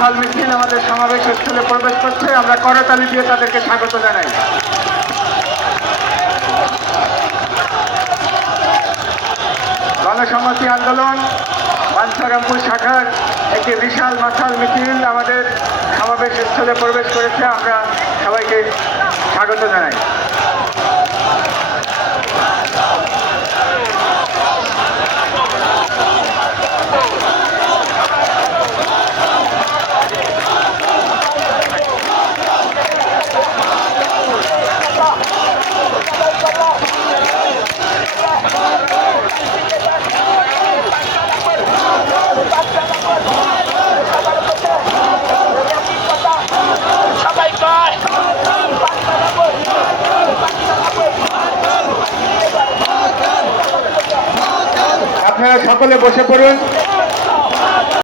মাথাল মিছিল আমাদের সমাবেশ স্থলে প্রবেশ করছে। আমরা করতালি দিয়ে তাদেরকে স্বাগত জানাই। গণসংহতি আন্দোলন বাঞ্ছারামপুর শাখার একটি বিশাল মাথাল মিছিল আমাদের সমাবেশ স্থলে প্রবেশ করেছে। আমরা সবাইকে স্বাগত জানাই। আপনারা সকলে বসে পড়ুন।